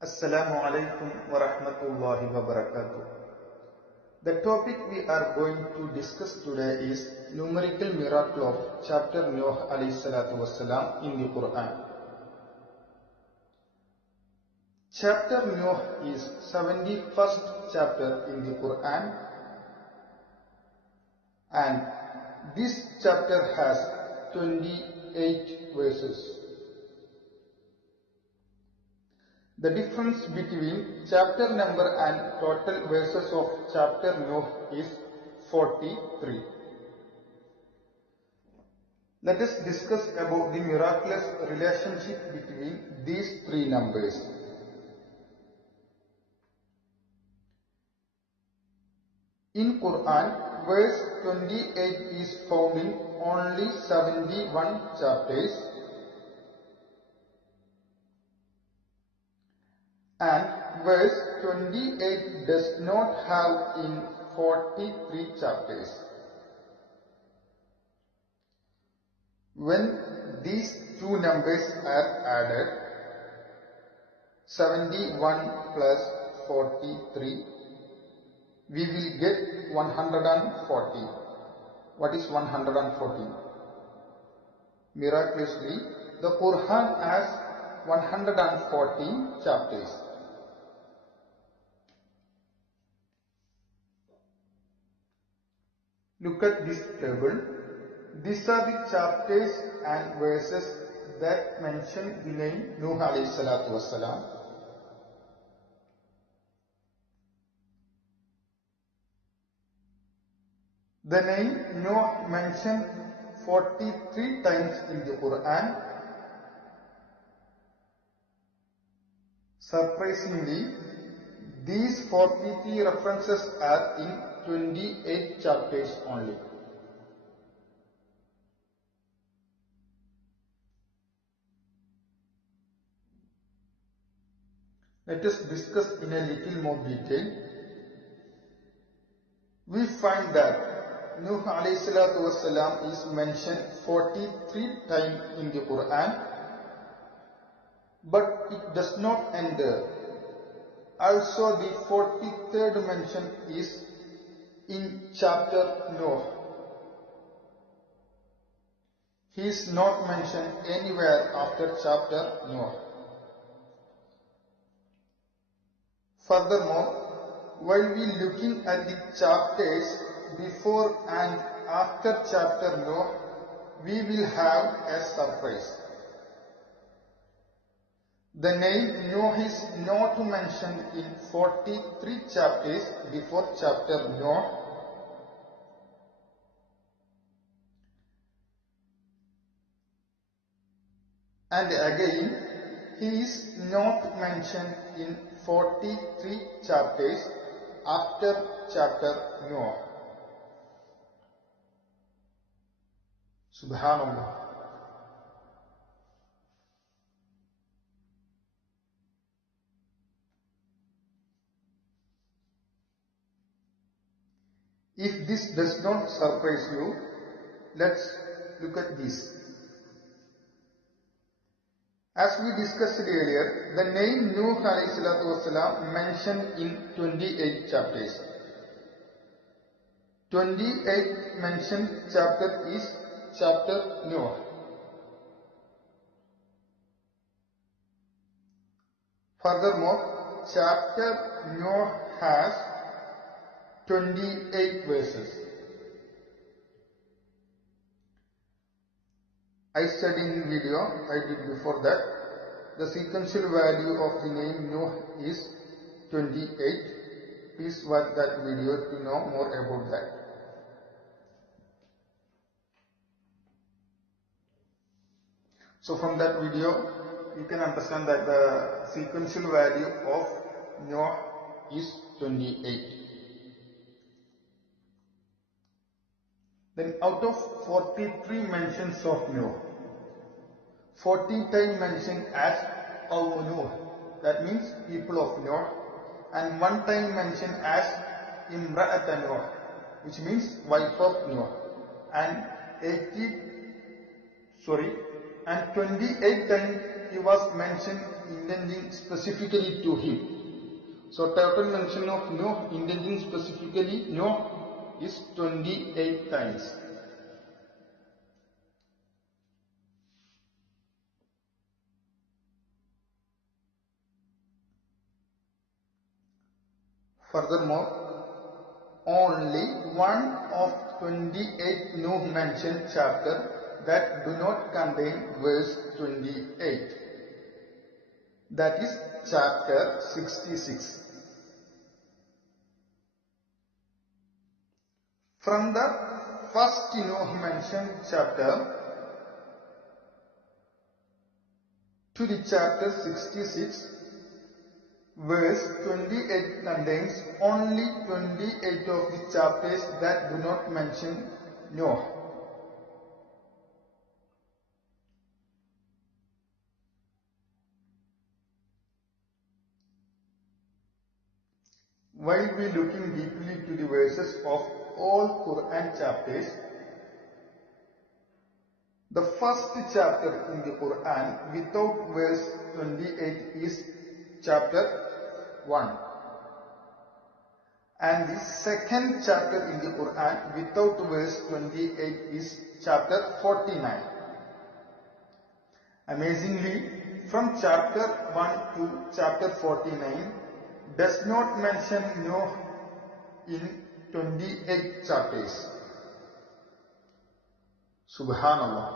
Assalamu alaikum wa rahmatullahi wa barakatuh. The topic we are going to discuss today is numerical miracle of chapter Nuh alayhi salatu wassalam in the Quran. Chapter Nuh is 71st chapter in the Quran, and this chapter has 28 verses. The difference between chapter number and total verses of chapter Nuh is 43. Let us discuss about the miraculous relationship between these three numbers. In Quran, verse 28 is found in only 71 chapters, and verse 28 does not have in 43 chapters. When these two numbers are added, 71 plus 43, we will get 140. What is 140? Miraculously, the Quran has 114 chapters. Look at this table. These are the chapters and verses that mention the name Nuh alayhi salatu wassalam. The name Nuh mentioned 43 times in the Quran. Surprisingly, these 43 references are in 28 chapters only. Let us discuss in a little more detail. We find that Nuh alayhi salatu wassalam is mentioned 43 times in the Quran, but it does not end there. Also, the 43rd mention is in chapter Nuh. He is not mentioned anywhere after chapter Nuh. Furthermore, while we looking at the chapters before and after chapter Nuh, we will have a surprise. The name Nuh is not mentioned in 43 chapters before chapter Nuh, and again he is not mentioned in 43 chapters after chapter Nuh. Subhanallah. If this does not surprise you, let's look at this. As we discussed earlier, the name Nuh alayhi salatu wassalam mentioned in 28 chapters. 28 mentioned chapter is chapter Nuh. Furthermore, chapter Nuh has 28 verses. I said in video I did before that the sequential value of the name Nuh is 28. Please watch that video to know more about that. So from that video you can understand that the sequential value of Nuh is 28. Then out of 43 mentions of Nuh, 40 times mentioned as Nuh, that means people of Nuh, and 1 time mentioned as Imra'at Nuh, which means wife of Nuh, and 28 times he was mentioned intending specifically to him. So total mention of Noah intending specifically Noah is 28 times. Furthermore, only one of 28 Noah mentioned chapter that do not contain verse 28. That is chapter 66. From the first Noah mentioned chapter to the chapter 66, verse 28 contains only 28 of the chapters that do not mention Noah. While we looking deeply to the verses of all Quran chapters, the first chapter in the Quran without verse 28 is chapter 1. And the second chapter in the Quran without verse 28 is chapter 49. Amazingly, from chapter 1 to chapter 49 does not mention Noah in 28 chapters. Subhanallah.